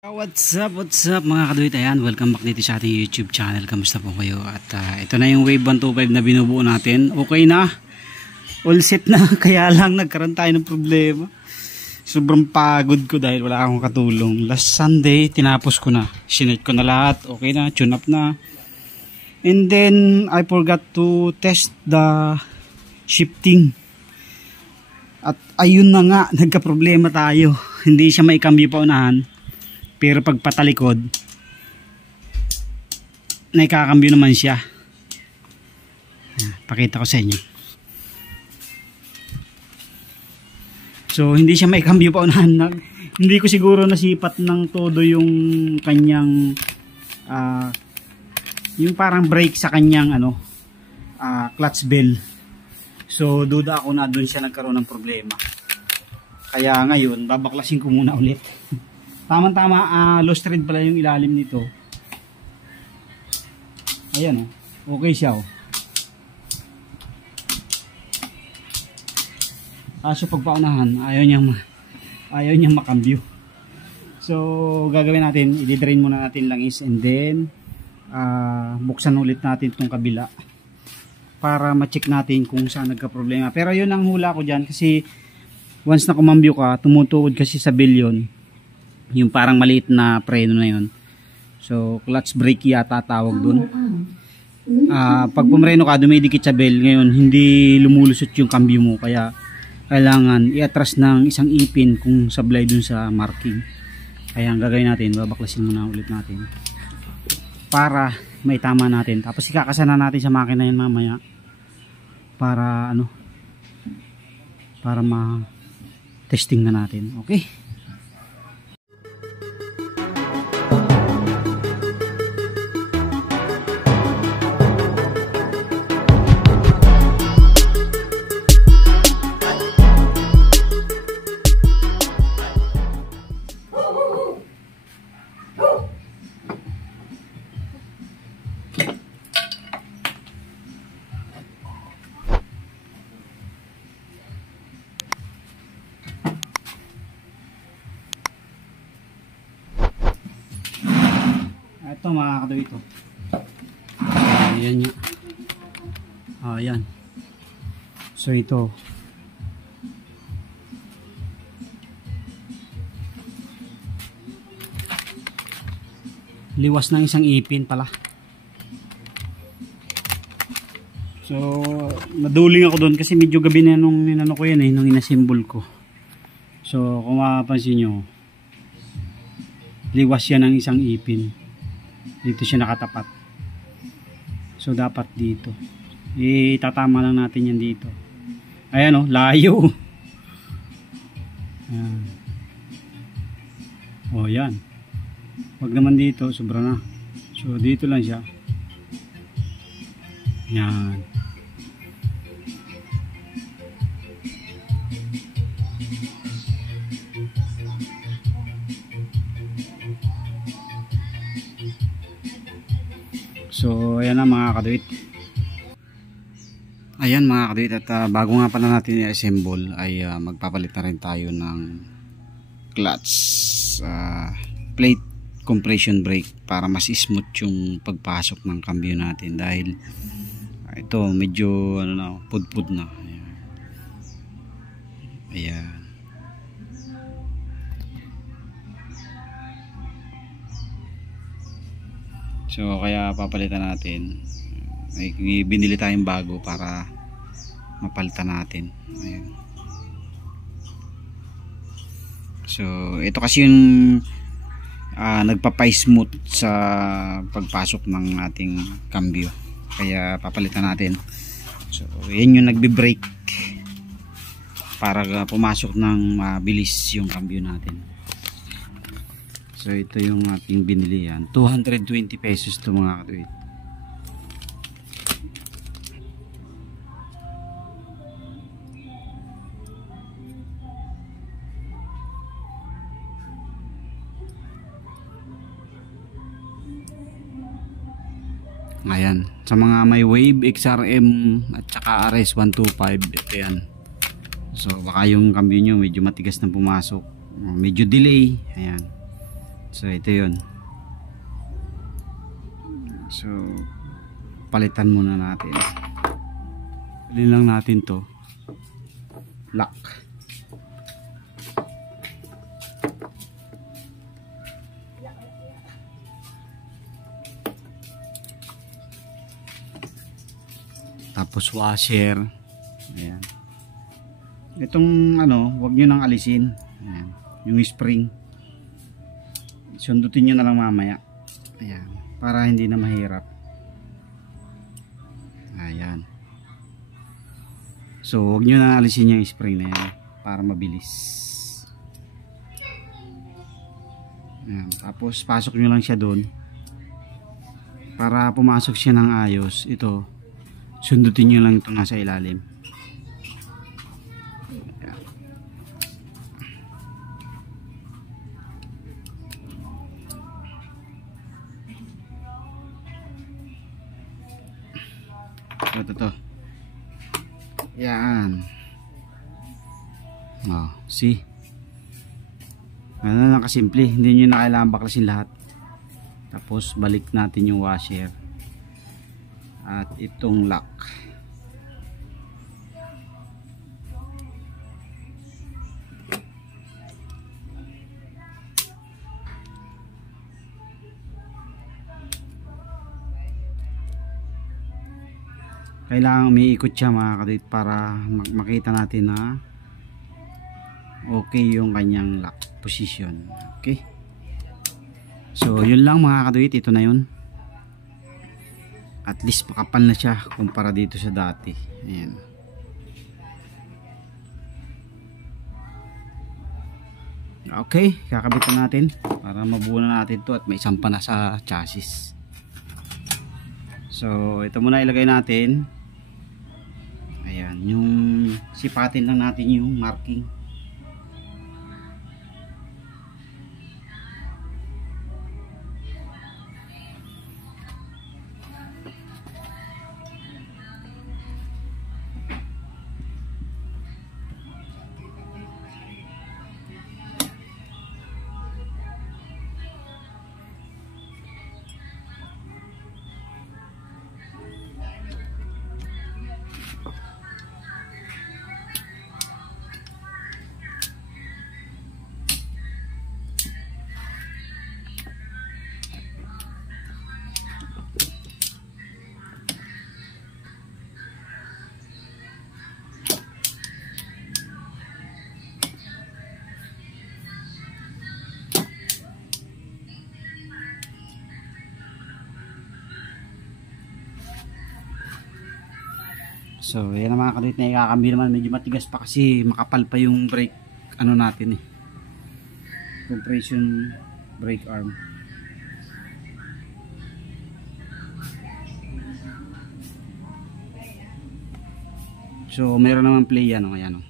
What's up mga kaduit, ayan, welcome back dito sa ating YouTube channel. Kamusta po kayo? At ito na yung Wave 125 na binubuo natin. Okay na, all set na. Kaya lang nagkaroon tayo ng problema. Sobrang pagod ko dahil wala akong katulong. Last Sunday tinapos ko na, sinet ko na lahat, okay na, tune up na. And then I forgot to test the shifting. At ayun na nga, nagka-problema tayo. Hindi siya maikambyo pa unahan, pero pag patalikod naikakambyo naman siya. Pakita ko sa inyo. So hindi siya maikambyo pa unahan. Hindi ko siguro nasipat ng todo yung kanyang yung parang brake sa kanyang clutch bell. So duda ako na doon siya nagkaroon ng problema. Kaya ngayon babaklasin ko muna ulit. Tama-tama, low thread pala yung ilalim nito. Ayan okay siya So pag paunahan, ayaw niyang makambyo. So gagawin natin, i-drain muna natin langis and then buksan ulit natin itong kabila para ma-check natin kung saan nagka-problema. Pero yun ang hula ko dyan kasi once na kumambyo ka, tumutuod kasi sa bell yun. Yung parang maliit na preno na yun. So clutch brake yata tawag dun. Pag pumreno ka, dumidikit sa bell, ngayon hindi lumulusot yung cambio mo, kaya kailangan i-atras ng isang ipin kung sablay dun sa marking. Kaya ang gagawin natin, babaklasin muna ulit natin para may tama natin, tapos ikakasana natin sa makina yan mamaya para para ma-testing na natin. Okay. Ito mga kaduit ito. Ayan niya. Ayan. So ito. Liwas ng isang ipin pala. So naduling ako doon kasi medyo gabi na nung ninano ko yan nung inasimbol ko. So kung mapapansin nyo, liwas yan ng isang ipin. Dito siya nakatapat. So dapat dito. Itatama lang natin yan dito. Ayan layo. Ayan. Yan. Wag naman dito, sobra na. So dito lang siya. Yan. So ayan na mga kaduit. Ayan mga kaduit, at bago nga pala natin i-assemble ay magpapalit na rin tayo ng clutch plate compression brake para mas smooth yung pagpasok ng cambio natin, dahil ito medyo pudpud na. Ayan. So kaya papalitan natin. May binili tayong bago para mapalitan natin. Ayan. So ito kasi yung nagpapa-smooth sa pagpasok ng ating cambio, kaya papalitan natin. So yan yung nagbe-brake para pumasok ng mabilis yung cambio natin. So ito yung ating binili, yan 220 pesos to mga katuwid. Ayan, sa mga may Wave XRM at saka RS125, ito yan. So baka yung cambio nyo medyo matigas na pumasok, medyo delay, ayan. So ito yun. So palitan muna natin. Palitan lang natin to lock. Tapos washer. Ayan. Itong ano, huwag nyo nang alisin. Ayan. Yung spring. Sundutin nyo na lang mamaya. Ayan. Para hindi na mahirap. Ayan. So, huwag nyo nang alisin yung spring na yan. Para mabilis. Ayan. Tapos, pasok nyo lang siya doon. Para pumasok siya ng ayos. Ito. Sundutin nyo lang itong nasa ilalim. Ito. Yan. Oh, see? Ano lang kasimple. Hindi nyo na kailangan baklasin lahat. Tapos balik natin yung washer. At itong lock. Kailangan umiikot siya mga kadit para makita natin na okay yung kanyang lock position. Okay. So yun lang mga kadit, ito na yun. At least makapal na siya kumpara dito sa dati. Ayan. Okay, kakabitan natin para mabuo na natin to at may sampa na sa chassis. So ito muna ilagay natin. Ayan, yung sipatin lang natin yung marking. So yan ang mga kadit na ikakambyo naman, medyo matigas pa kasi makapal pa yung brake ano natin eh, compression brake arm. So meron naman play yan o, ayan o.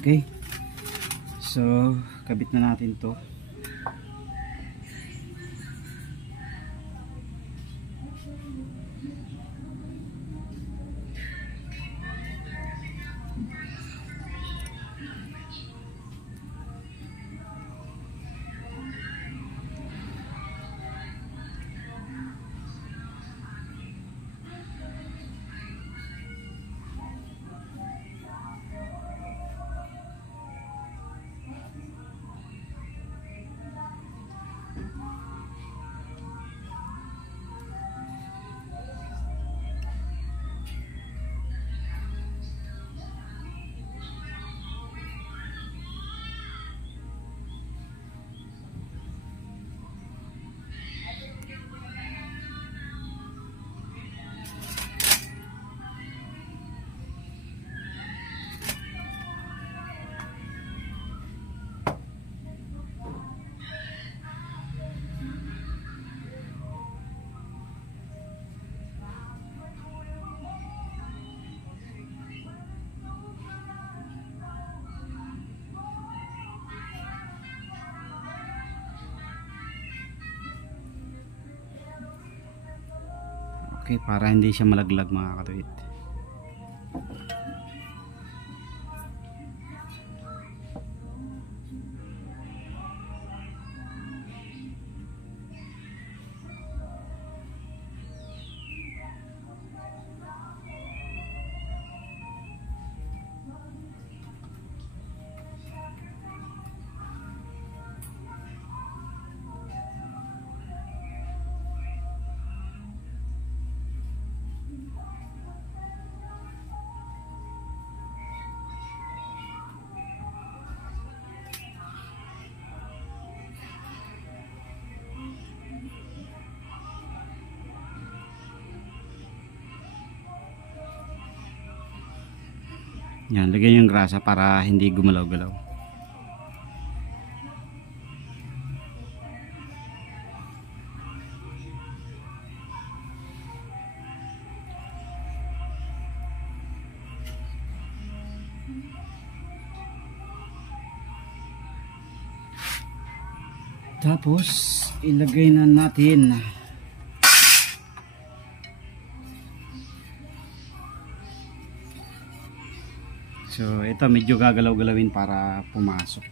Okay, so kabit na natin to. Okay, para hindi siya malaglag mga katuwid. Yan, lagyan yung grasa para hindi gumalaw-galaw. Tapos ilagay na natin. So ito medyo gagalaw-galawin para pumasok.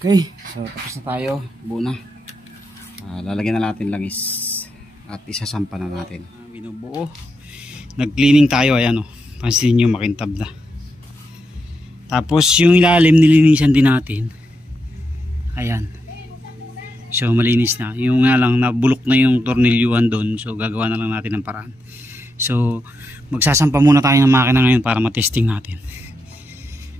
Okay, so tapos na tayo, buo na. Lalagyan na natin langis at isasampa na natin. Binubuo. Nag-cleaning tayo, ayan o. Pansin nyo, makintab na. Tapos yung ilalim nilinisan din natin. Ayan. So malinis na. Yung nga lang nabulok na yung tornilyuhan doon. So gagawa na lang natin ng paraan. So magsasampa muna tayo ng makina ngayon para matesting natin.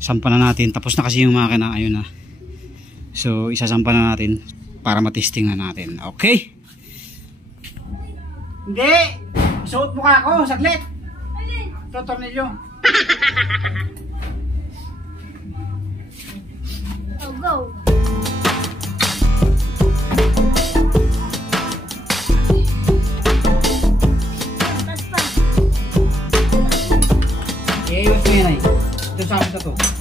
Sampa na natin. Tapos na kasi yung makina, ayun na. So isasampa na natin para matesting na natin. Okay? Hindi! Suot mo ka ako, saglit! Ito, tornilyo. Oh, go! Eh, mas may nay. Ito sa akin sa to.